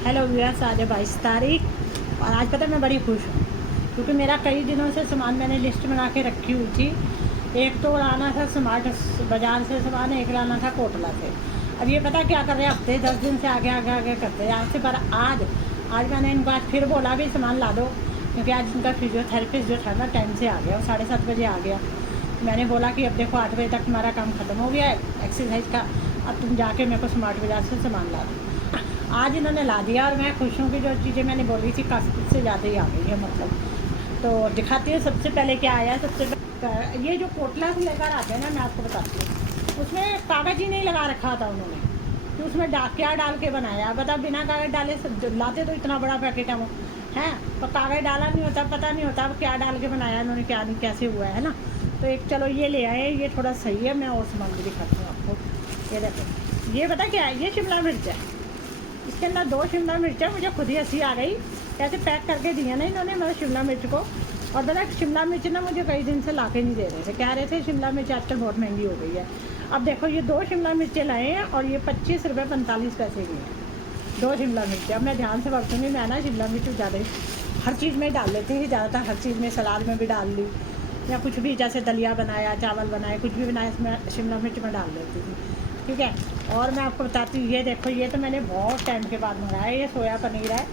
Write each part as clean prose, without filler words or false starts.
Hello viewers, आज है 22 तारीख और आज पता है मैं बड़ी खुश हूँ क्योंकि मेरा कई दिनों से सामान मैंने लिस्ट बना के रखी हुई थी। एक तो लाना था स्मार्ट बाज़ार से सामान, एक लाना था कोटला से। अब ये पता क्या कर रहे हैं, हफ्ते 10 दिन से आगे आगे आगे करते हैं आज से। पर आज मैंने इनको आज फिर बोला भी सामान ला दो, क्योंकि आज इनका फिजियोथेरेपिस्ट जो था ना टाइम से आ गया और 7:30 बजे आ गया। मैंने बोला कि अब देखो 8 बजे तक तुम्हारा काम ख़त्म हो गया है एक्सरसाइज का, अब तुम जाके मेरे को स्मार्ट बाज़ार से सामान ला दो। आज इन्होंने ला दिया और मैं खुश हूँ कि जो चीज़ें मैंने बोली थी काफ़ी कुछ से ज़्यादा ही आ गई है। मतलब तो दिखाती है सबसे पहले क्या आया है। ये जो कोटला से लेकर आते हैं ना, मैं आपको बताती हूँ, उसमें कागज़ ही नहीं लगा रखा था उन्होंने कि उसमें क्या डाल के बनाया। बता, बिना कागज़ डाले लाते तो इतना बड़ा पैकेट है वो हैं, पर कागज़ डाला नहीं होता, पता नहीं होता अब क्या डाल के बनाया इन्होंने, क्या नहीं कैसे हुआ है ना। तो एक चलो ये ले आए, ये थोड़ा सही है। मैं और सामान भी दिखाती हूँ आपको। ये देखो, ये पता क्या है, ये शिमला मिर्च है। इसके अंदर 2 शिमला मिर्च है। मुझे खुद ही हंसी आ गई, कैसे पैक करके दिया ना इन्होंने मतलब शिमला मिर्च को। और पता शिमला मिर्च ना मुझे कई दिन से ला के नहीं दे रहे थे, कह रहे थे शिमला मिर्च आजकल बहुत महंगी हो गई है। अब देखो ये 2 शिमला मिर्चें लाए हैं और ये 25 रुपये 45 पैसे की हैं 2 शिमला मिर्च। अब मैं ध्यान से बरतूँगी, मैं ना शिमला मिर्च ज़्यादा ही हर चीज़ में डाल लेती थी, ज़्यादातर हर चीज़ में, सलाद में भी डाल ली या कुछ भी, जैसे दलिया बनाया, चावल बनाए, कुछ भी बनाया, इसमें शिमला मिर्च में डाल देती थी। ठीक है, और मैं आपको बताती हूँ, ये देखो ये तो मैंने बहुत टाइम के बाद मंगाया है। ये सोया पनीर है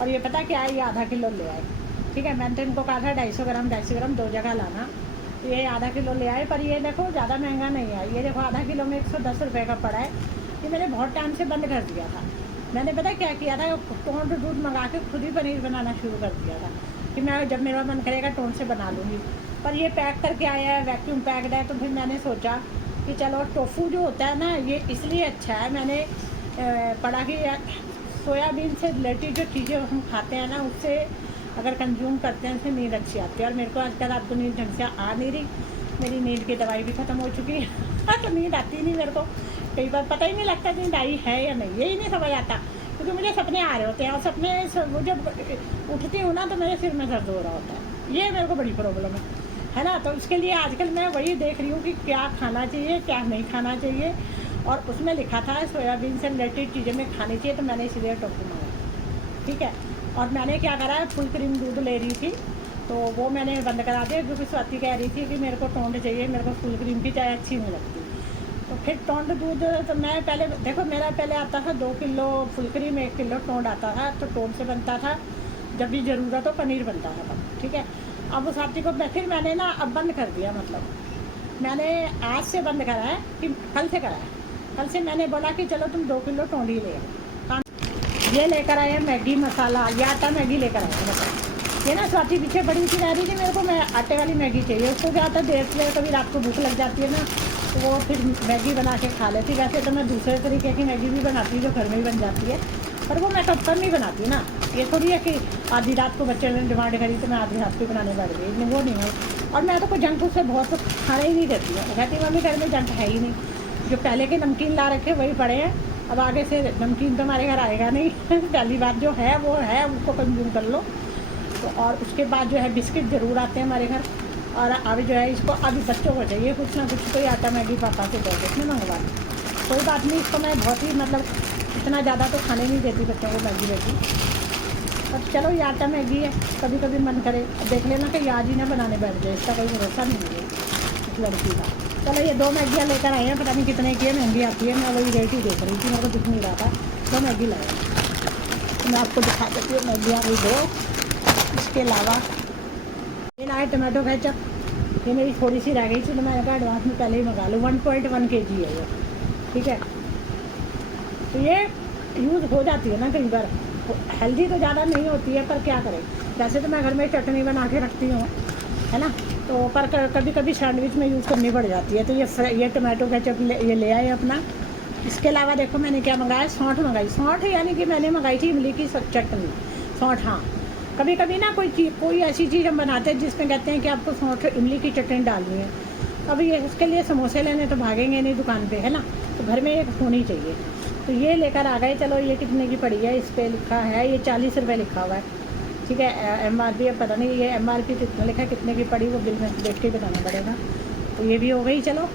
और ये पता क्या है, ये आधा किलो ले आए। ठीक है, मैंने तो इनको कहा था 250 ग्राम 2 जगह लाना, तो ये आधा किलो ले आए। पर ये देखो ज़्यादा महंगा नहीं है। ये देखो आधा किलो में 110 रुपये का पड़ा है। ये मैंने बहुत टाइम से बंद कर दिया था। मैंने पता क्या किया था, टोंड दूध मंगा के खुद ही पनीर बनाना शुरू कर दिया था कि मैं जब मेरा मन करेगा टोंड से बना लूँगी। पर ये पैक करके आया है, वैक्यूम पैक्ड है, तो फिर मैंने सोचा कि चलो टोफू जो होता है ना, ये इसलिए अच्छा है। मैंने पढ़ा कि सोयाबीन से रिलेटेड जो चीज़ें हम खाते हैं ना, उससे अगर कंज्यूम करते हैं उससे नींद अच्छी आती है। और मेरे को आजकल रात को नींद ढंग से आ नहीं रही, मेरी नींद की दवाई भी ख़त्म हो चुकी है तो नींद आती नहीं मेरे को। कई बार पता ही नहीं लगता नींद आई है या नहीं, यही नहीं समझ आता, क्योंकि मुझे सपने आ रहे होते हैं और सपने वो जब उठती हूँ ना तो मेरे सिर में दर्द हो रहा होता है। ये मेरे को बड़ी प्रॉब्लम है ना। तो उसके लिए आजकल मैं वही देख रही हूँ कि क्या खाना चाहिए क्या नहीं खाना चाहिए। और उसमें लिखा था सोयाबीन से रिलेटेड चीज़ें में खानी चाहिए, तो मैंने इसीलिए टोफू मंगाया। ठीक है, और मैंने क्या करा है, फुल क्रीम दूध ले रही थी तो वो मैंने बंद करा दिया, क्योंकि स्वाति कह रही थी कि मेरे को टोंड चाहिए, मेरे को फुल क्रीम की चाय अच्छी नहीं लगती। तो फिर टोंड दूध, तो मैं पहले देखो, मेरा पहले आता था 2 किलो फुल क्रीम, 1 किलो टोंड आता था। तो टोंड से बनता था, जब भी ज़रूरत हो पनीर बनता था तब। ठीक है, अब उस हफ्ते को फिर मैंने ना अब बंद कर दिया। मतलब मैंने आज से बंद करा है कि कल से करा है। कल से मैंने बोला कि चलो तुम 2 किलो टोंड ही ले आओ। ये लेकर आए मैगी मसाला, ये आटा मैगी लेकर आए। मतलब ये ना स्वाति पीछे बड़ी सी रह रही थी, मेरे को मैं आटे वाली मैगी चाहिए। उसको क्या आता देर से, कभी रात को भूख लग जाती है ना, तो वो फिर मैगी बना के खा लेती। वैसे तो मैं दूसरे तरीके की मैगी भी बनाती हूँ जो घर में ही बन जाती है, पर वो मैं कब नहीं बनाती ना। ये थोड़ी है कि आधी रात को बच्चे ने डिमांड करी तो मैं आधी रात को बनाने बैठ गई, वो नहीं है। और मैं तो कोई जंक से बहुत खाने ही नहीं देती हूँ, कहती मम्मी घर में जंक है ही नहीं। जो पहले के नमकीन ला रखे वही पड़े हैं, अब आगे से नमकीन तो हमारे घर आएगा नहीं पहली बात जो है वो है, उसको कंज्यूम कर लो। तो और उसके बाद जो है बिस्किट ज़रूर आते हैं हमारे घर। और अभी जो है इसको अभी बच्चों को चाहिए कुछ ना कुछ, कोई आटा मैगी पापा से दे देते मंगवा दी, कोई बात नहीं। इसको मैं बहुत ही मतलब इतना ज़्यादा तो खाने नहीं देती बच्चों को मैगी वैगी। अब चलो ये आटा मैगी है, कभी कभी मन करे देख लेना कि आज ही ना बनाने बैठ जाए, इसका कोई भरोसा नहीं है इस लड़की का। चलो ये 2 मैगियाँ लेकर आए हैं, पता नहीं कितने की है, महंगी आती है। मैं वही रेट ही देख रही थी, मेरे को दिख नहीं रहा था। 2 मैगी लाए तो मैं आपको दिखा देती हूँ मैगियाँ भी 2। इसके अलावा ये लाए टमाटो केचप, ये मेरी थोड़ी सी रह गई थी तो मैंने कहा एडवांस में पहले ही मंगा लूँ। 1.1 kg है ये। ठीक है, तो ये यूज़ हो जाती है ना कई बार, हेल्दी तो ज़्यादा नहीं होती है, पर क्या करें। वैसे तो मैं घर में चटनी बना के रखती हूँ, है ना, तो पर कभी कभी सैंडविच में यूज़ करनी पड़ जाती है। तो ये टमाटो केचप ये ले आए अपना। इसके अलावा देखो मैंने क्या मंगाया, सौंठ मंगाई। सौंठ यानी कि मैंने मंगाई थी इमली की चटनी। सौंठ, हाँ, कभी कभी ना कोई ऐसी चीज़ हम बनाते हैं जिसमें कहते हैं कि आपको सौंठ इमली की चटनी डालनी है। अब ये उसके लिए समोसे लेने तो भागेंगे नहीं दुकान पे, है ना, तो घर में एक होनी चाहिए। तो ये लेकर आ गए। चलो ये कितने की पड़ी है, इस पर लिखा है ये 40 रुपये लिखा हुआ है। ठीक है, MRP पता नहीं ये MRP कितना लिखा है, कितने की पड़ी वो बिल में देख के बताना पड़ेगा। तो ये भी हो गई। चलो